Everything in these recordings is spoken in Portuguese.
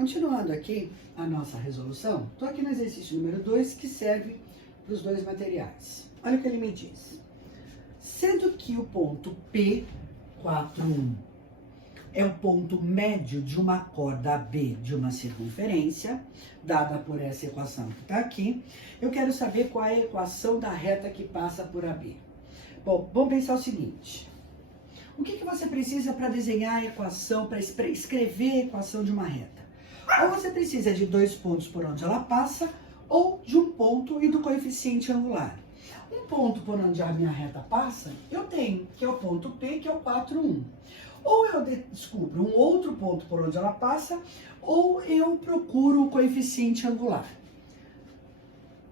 Continuando aqui a nossa resolução, estou aqui no exercício número 2, que serve para os dois materiais. Olha o que ele me diz. Sendo que o ponto P, 4, 1, é o ponto médio de uma corda AB de uma circunferência, dada por essa equação que está aqui, eu quero saber qual é a equação da reta que passa por AB. Bom, vamos pensar o seguinte. O que você precisa para desenhar a equação, para escrever a equação de uma reta? Ou você precisa de dois pontos por onde ela passa, ou de um ponto e do coeficiente angular. Um ponto por onde a minha reta passa, eu tenho, que é o ponto P, que é o 4, 1. Ou eu descubro um outro ponto por onde ela passa, ou eu procuro o coeficiente angular.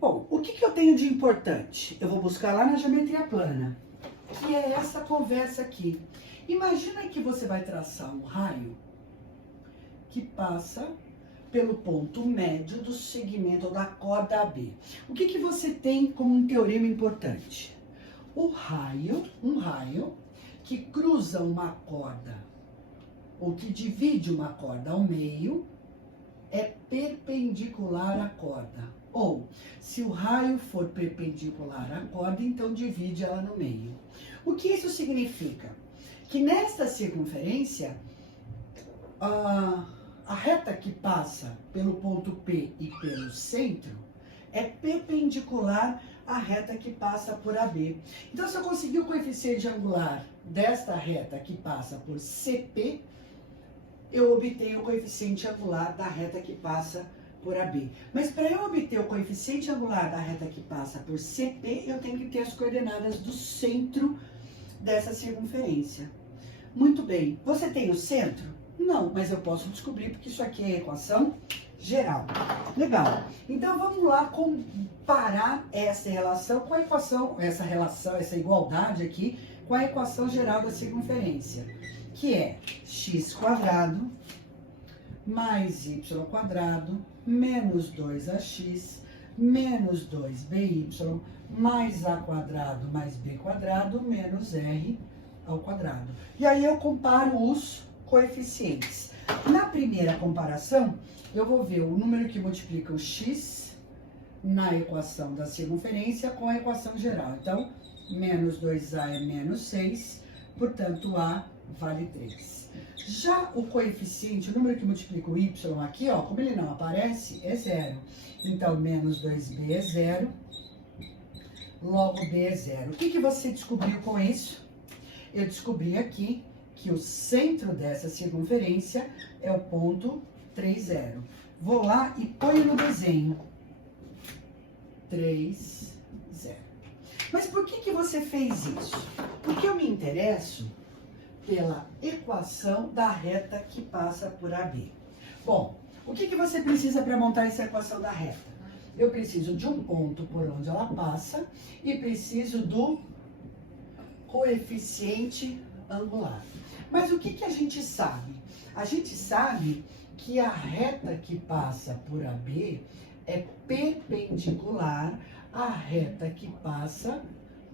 Bom, o que eu tenho de importante? Eu vou buscar lá na geometria plana, que é essa conversa aqui. Imagina que você vai traçar um raio que passa pelo ponto médio do segmento da corda AB. O que você tem como um teorema importante? Um raio que cruza uma corda, ou que divide uma corda ao meio, é perpendicular à corda. Ou, se o raio for perpendicular à corda, então divide ela no meio. O que isso significa? Que nesta circunferência, a reta que passa pelo ponto P e pelo centro é perpendicular à reta que passa por AB. Então, se eu conseguir o coeficiente angular desta reta que passa por CP, eu obtenho o coeficiente angular da reta que passa por AB. Mas para eu obter o coeficiente angular da reta que passa por CP, eu tenho que ter as coordenadas do centro dessa circunferência. Muito bem. Você tem o centro? Não, mas eu posso descobrir porque isso aqui é a equação geral. Legal. Então vamos lá comparar essa relação com a equação, essa igualdade aqui com a equação geral da circunferência, que é x² mais y² menos 2ax menos 2by mais a² mais b² menos r ao quadrado. E aí eu comparo os coeficientes. Na primeira comparação, eu vou ver o número que multiplica o x na equação da circunferência com a equação geral. Então, menos 2a é menos 6, portanto, a vale 3. Já o coeficiente, o número que multiplica o y aqui, ó, como ele não aparece, é 0. Então, menos 2b é 0, logo b é 0. O que você descobriu com isso? Eu descobri aqui que o centro dessa circunferência é o ponto 3, 0. Vou lá e ponho no desenho 3, 0. Mas por que você fez isso? Porque eu me interesso pela equação da reta que passa por AB. Bom, o que você precisa para montar essa equação da reta? Eu preciso de um ponto por onde ela passa e preciso do coeficiente angular. Mas o que a gente sabe? A gente sabe que a reta que passa por AB é perpendicular à reta que passa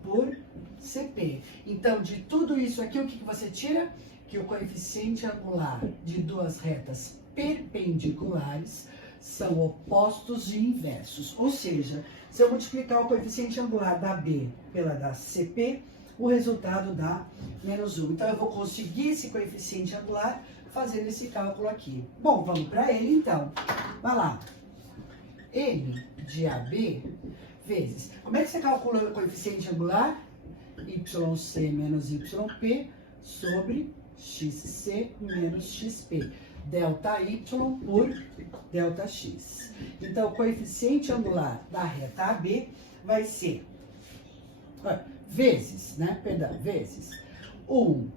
por CP. Então, de tudo isso aqui, o que você tira? Que o coeficiente angular de duas retas perpendiculares são opostos e inversos. Ou seja, se eu multiplicar o coeficiente angular da B pela da CP, o resultado dá menos 1. Então, eu vou conseguir esse coeficiente angular fazendo esse cálculo aqui. Bom, vamos para ele, então. Vai lá. M de AB vezes... Como é que você calcula o coeficiente angular? YC menos YP sobre XC menos XP. Delta Y por delta X. Então, o coeficiente angular da reta AB vai ser... vezes 1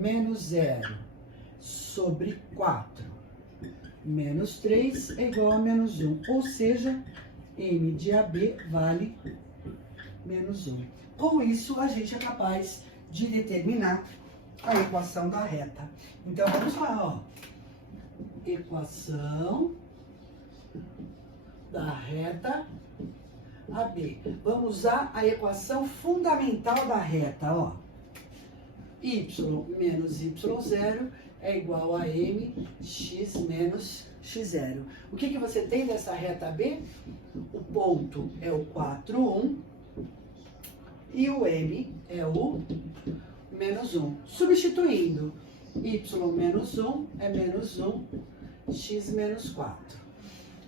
menos 0 sobre 4 menos 3 é igual a menos 1. Ou seja, M de AB vale menos 1. Com isso, a gente é capaz de determinar a equação da reta. Então, vamos lá, ó. Equação da reta AB. Vamos usar a equação fundamental da reta, ó. Y menos Y0 é igual a mx menos x0. O que você tem nessa reta B? O ponto é o 4, 1 e o M é o menos 1. Substituindo, y menos 1 é menos 1, x menos 4.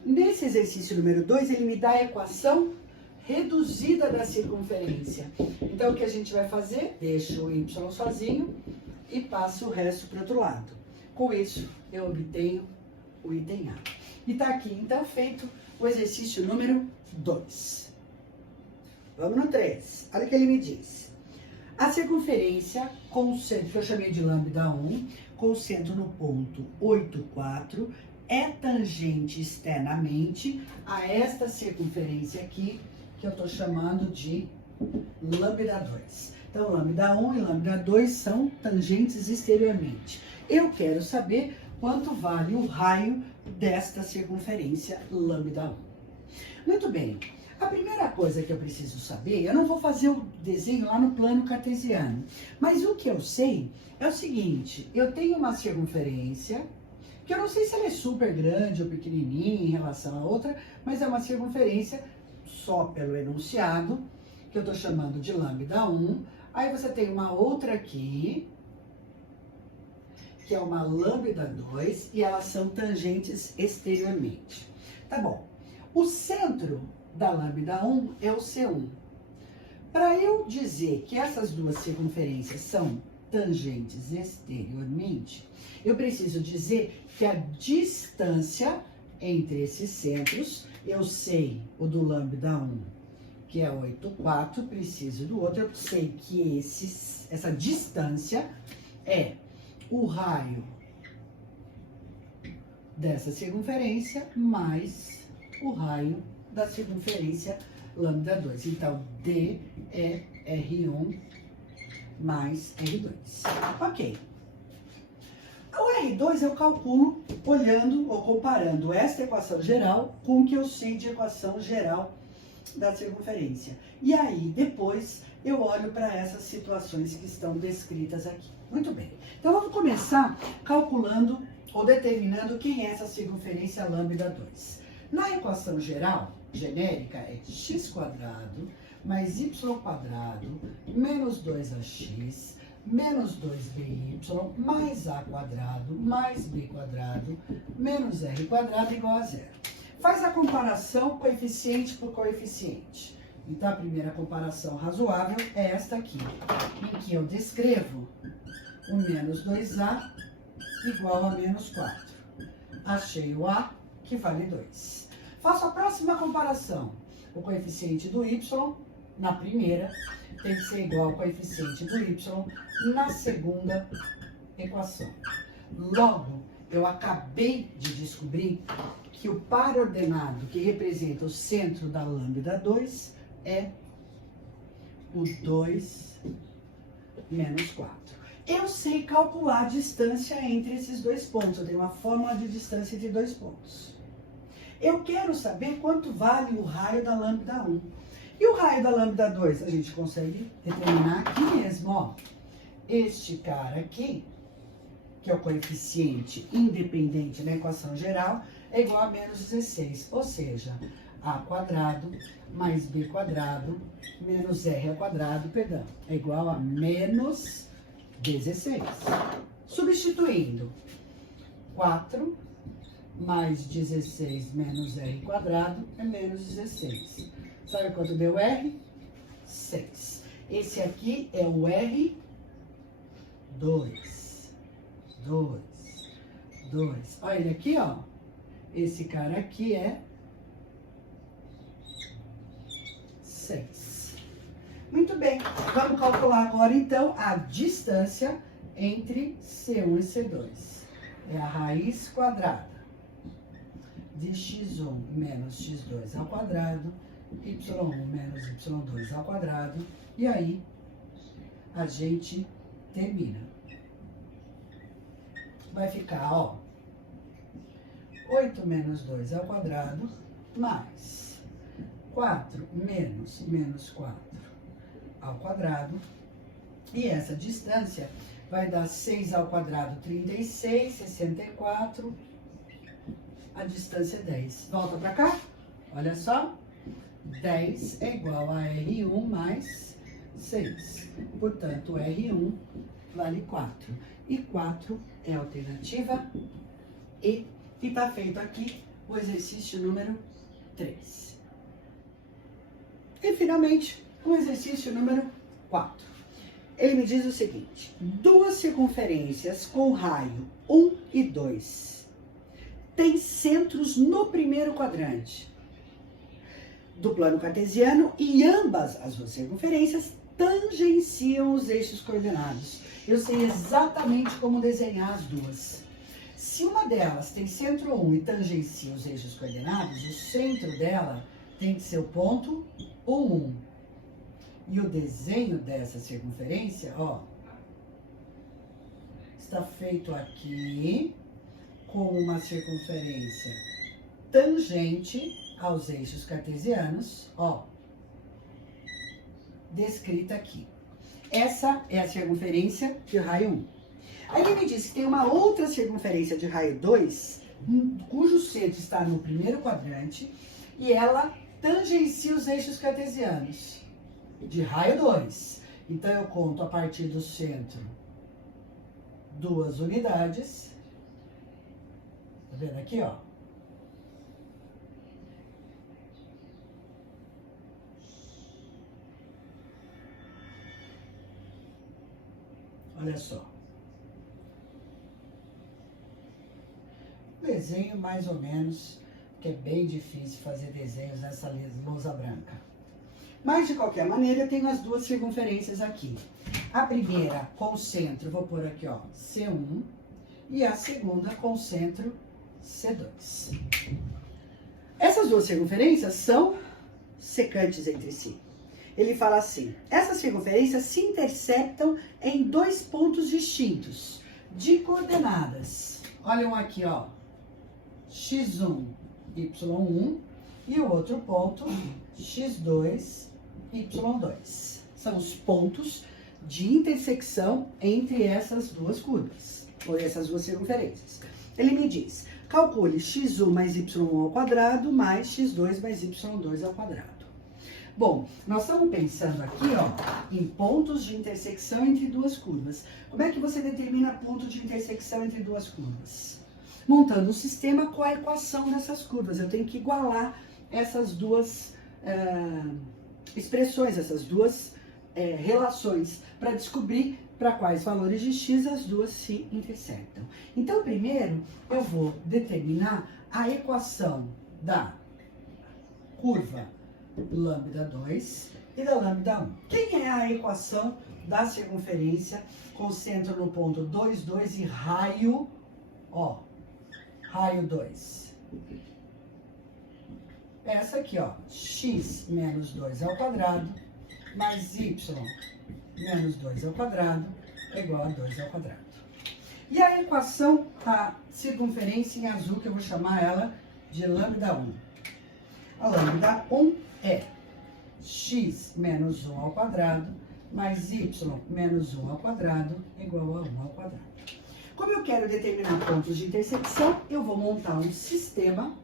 Nesse exercício número 2, ele me dá a equação reduzida da circunferência. Então, o que a gente vai fazer? Deixa o y sozinho e passa o resto para o outro lado. Com isso, eu obtenho o item A. E está aqui, então, feito o exercício número 2. Vamos no 3. Olha o que ele me diz. A circunferência, com o centro, que eu chamei de lambda 1, com o centro no ponto 8, 4, é tangente externamente a esta circunferência aqui, que eu estou chamando de lambda 2. Então, lambda 1 e lambda 2 são tangentes exteriormente. Eu quero saber quanto vale o raio desta circunferência lambda 1. Muito bem. A primeira coisa que eu preciso saber, eu não vou fazer o desenho lá no plano cartesiano, mas o que eu sei é o seguinte, eu tenho uma circunferência, que eu não sei se ela é super grande ou pequenininha em relação a outra, mas é uma circunferência só pelo enunciado, que eu estou chamando de lambda 1. Aí você tem uma outra aqui, que é uma lambda 2, e elas são tangentes exteriormente. Tá bom. O centro da lambda 1 é o C1. Para eu dizer que essas duas circunferências são tangentes exteriormente, eu preciso dizer que a distância entre esses centros, eu sei o do lambda 1, que é 8, 4, preciso do outro, eu sei que essa distância é o raio dessa circunferência mais o raio da circunferência lambda 2. Então, D é R1 mais R2. Ok. O R2 eu calculo olhando ou comparando esta equação geral com o que eu sei de equação geral da circunferência. E aí, depois, eu olho para essas situações que estão descritas aqui. Muito bem. Então, vamos começar calculando ou determinando quem é essa circunferência lambda 2. Na equação geral, genérica, é x² mais y² menos 2ax menos 2by mais a² mais b² menos r² igual a zero. Faz a comparação coeficiente por coeficiente. Então, a primeira comparação razoável é esta aqui, em que eu descrevo o menos 2a igual a menos 4. Achei o a, que vale 2. Faço a próxima comparação. O coeficiente do y, na primeira, tem que ser igual ao coeficiente do y na segunda equação. Logo, eu acabei de descobrir que o par ordenado que representa o centro da lambda 2 é o 2 menos 4. Eu sei calcular a distância entre esses dois pontos. Eu tenho uma fórmula de distância entre dois pontos. Eu quero saber quanto vale o raio da lambda 1. E o raio da lambda 2? A gente consegue determinar aqui mesmo, ó. Este cara aqui, que é o coeficiente independente na equação geral, é igual a menos 16. Ou seja, a² mais b² menos r² perdão, é igual a menos 16. Substituindo, 4 mais 16 menos r² é menos 16. Sabe quanto deu R? 6. Esse aqui é o R2. 2. Olha ele aqui, ó. Esse cara aqui é 6. Muito bem. Vamos calcular agora, então, a distância entre C1 e C2. É a raiz quadrada de x1 menos x2 ao quadrado, y1 menos y2 ao quadrado, e aí a gente termina. Vai ficar, ó, 8 menos 2 ao quadrado, mais 4 menos 4 ao quadrado, e essa distância vai dar 6 ao quadrado, 36, 64, a distância é 10. Volta para cá, olha só. 10 é igual a R1 mais 6. Portanto, R1 vale 4. E 4 é a alternativa E. E está feito aqui o exercício número 3. E, finalmente, o exercício número 4. Ele me diz o seguinte: duas circunferências com raio 1 e 2 têm centros no primeiro quadrante do plano cartesiano e ambas as duas circunferências tangenciam os eixos coordenados. Eu sei exatamente como desenhar as duas. Se uma delas tem centro 1 e tangencia os eixos coordenados, o centro dela tem que ser o ponto 1. E o desenho dessa circunferência, ó, está feito aqui com uma circunferência tangente aos eixos cartesianos, ó, descrita aqui. Essa é a circunferência de raio 1. Aí ele me diz que tem uma outra circunferência de raio 2, cujo centro está no primeiro quadrante, e ela tangencia os eixos cartesianos de raio 2. Então, eu conto a partir do centro 2 unidades. Tá vendo aqui, ó? Olha só. Desenho mais ou menos, que é bem difícil fazer desenhos nessa lousa branca. Mas, de qualquer maneira, eu tenho as duas circunferências aqui. A primeira com centro, vou pôr aqui, ó, C1. E a segunda com centro C2. Essas duas circunferências são secantes entre si. Ele fala assim: essas circunferências se interceptam em dois pontos distintos de coordenadas. Olham aqui, ó, x1, y1 e o outro ponto x2, y2. São os pontos de intersecção entre essas duas curvas, ou essas duas circunferências. Ele me diz: calcule x1 mais y1 ao quadrado mais x2 mais y2 ao quadrado. Bom, nós estamos pensando aqui, ó, em pontos de intersecção entre duas curvas. Como é que você determina ponto de intersecção entre duas curvas? Montando um sistema com a equação dessas curvas. Eu tenho que igualar essas duas expressões, essas duas relações, para descobrir para quais valores de x as duas se interceptam. Então, primeiro, eu vou determinar a equação da curva lambda 2 e da lambda 1. Quem é a equação da circunferência com centro no ponto 2, 2 e raio, ó, raio 2? Essa aqui, ó, x menos 2 ao quadrado mais y menos 2 ao quadrado é igual a 2 ao quadrado. E a equação da circunferência em azul, que eu vou chamar ela de lambda 1. A lambda 1 é x menos 1 ao quadrado mais y menos 1 ao quadrado igual a 1 ao quadrado. Como eu quero determinar pontos de intersecção, eu vou montar um sistema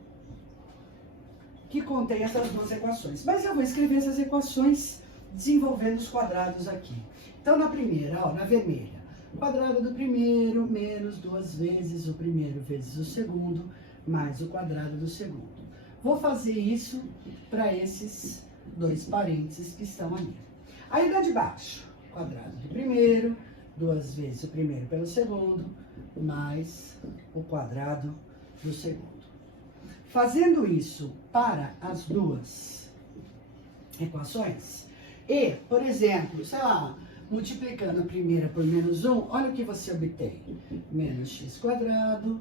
que contém essas duas equações. Mas eu vou escrever essas equações desenvolvendo os quadrados aqui. Então, na primeira, ó, na vermelha, quadrado do primeiro menos 2 vezes o primeiro vezes o segundo mais o quadrado do segundo. Vou fazer isso para esses dois parênteses que estão ali. Aí, da de baixo, quadrado do primeiro, 2 vezes o primeiro pelo segundo, mais o quadrado do segundo. Fazendo isso para as duas equações, e, por exemplo, sei lá, multiplicando a primeira por menos 1, olha o que você obtém. Menos x quadrado,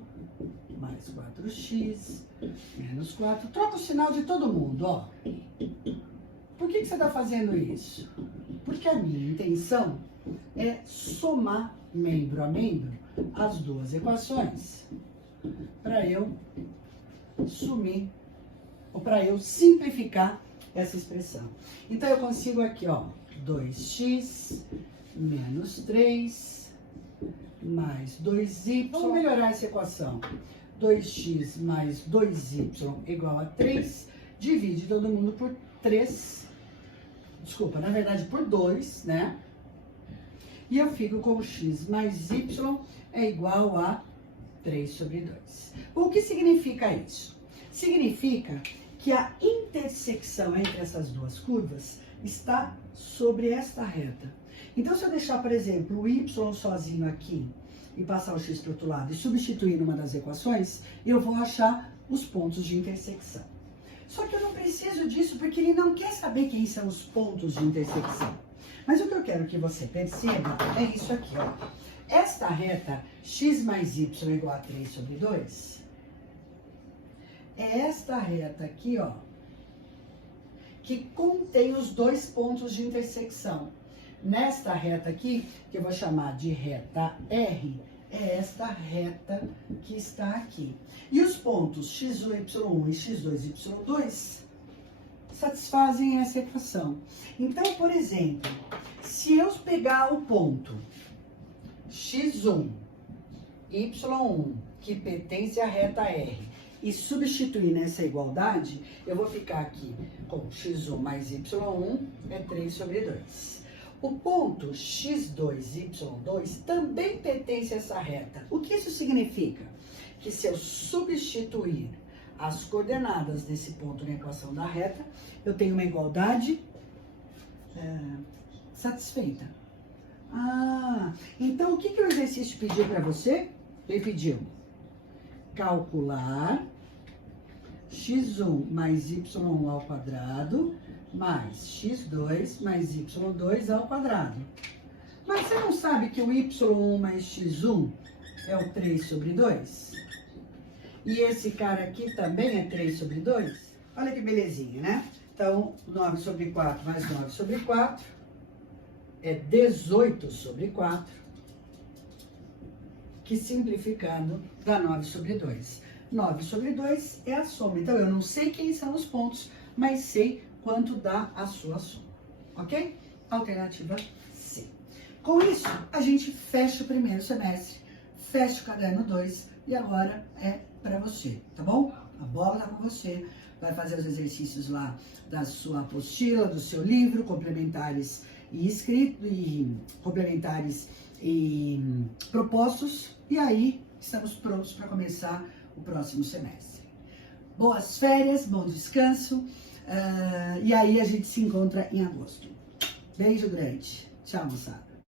mais 4x, menos 4. Troca o sinal de todo mundo, ó. Por que você está fazendo isso? Porque a minha intenção é somar membro a membro as duas equações para eu sumir, ou para eu simplificar essa expressão. Então, eu consigo aqui, ó, 2x menos 3 mais 2y. Vamos melhorar essa equação. 2x mais 2y igual a 3, divide todo mundo por 3, desculpa, na verdade por 2, né? E eu fico com x mais y é igual a 3 sobre 2. O que significa isso? Significa que a intersecção entre essas duas curvas está sobre esta reta. Então, se eu deixar, por exemplo, o y sozinho aqui e passar o x para o outro lado e substituir numa das equações, eu vou achar os pontos de intersecção. Só que eu não preciso disso porque ele não quer saber quem são os pontos de intersecção. Mas o que eu quero que você perceba é isso aqui, ó. Esta reta x mais y igual a 3 sobre 2 é esta reta aqui, ó, que contém os dois pontos de intersecção. Nesta reta aqui, que eu vou chamar de reta R, é esta reta que está aqui. E os pontos x1, y1 e x2, y2 satisfazem essa equação. Então, por exemplo, se eu pegar o ponto x1, y1, que pertence à reta R, e substituir nessa igualdade, eu vou ficar aqui com x1 mais y1 é 3 sobre 2. O ponto x2, y2 também pertence a essa reta. O que isso significa? Que se eu substituir as coordenadas desse ponto na equação da reta, eu tenho uma igualdade satisfeita. Então o que o exercício pediu para você? Ele pediu calcular x1 mais y1 ao quadrado mais x2 mais y2 ao quadrado. Mas você não sabe que o y1 mais x1 é o 3 sobre 2? E esse cara aqui também é 3 sobre 2? Olha que belezinha, né? Então, 9 sobre 4 mais 9 sobre 4 é 18 sobre 4, que simplificando dá 9 sobre 2. 9 sobre 2 é a soma. Então, eu não sei quem são os pontos, mas sei quanto dá a sua soma. Ok? Alternativa C. Com isso, a gente fecha o primeiro semestre, fecha o caderno 2 e agora é para você, tá bom? A bola tá com você. Vai fazer os exercícios lá da sua apostila, do seu livro, complementares e escrito, e complementares e propostos. E aí, estamos prontos para começar o próximo semestre. Boas férias, bom descanso. E aí a gente se encontra em agosto. Beijo grande. Tchau, moçada.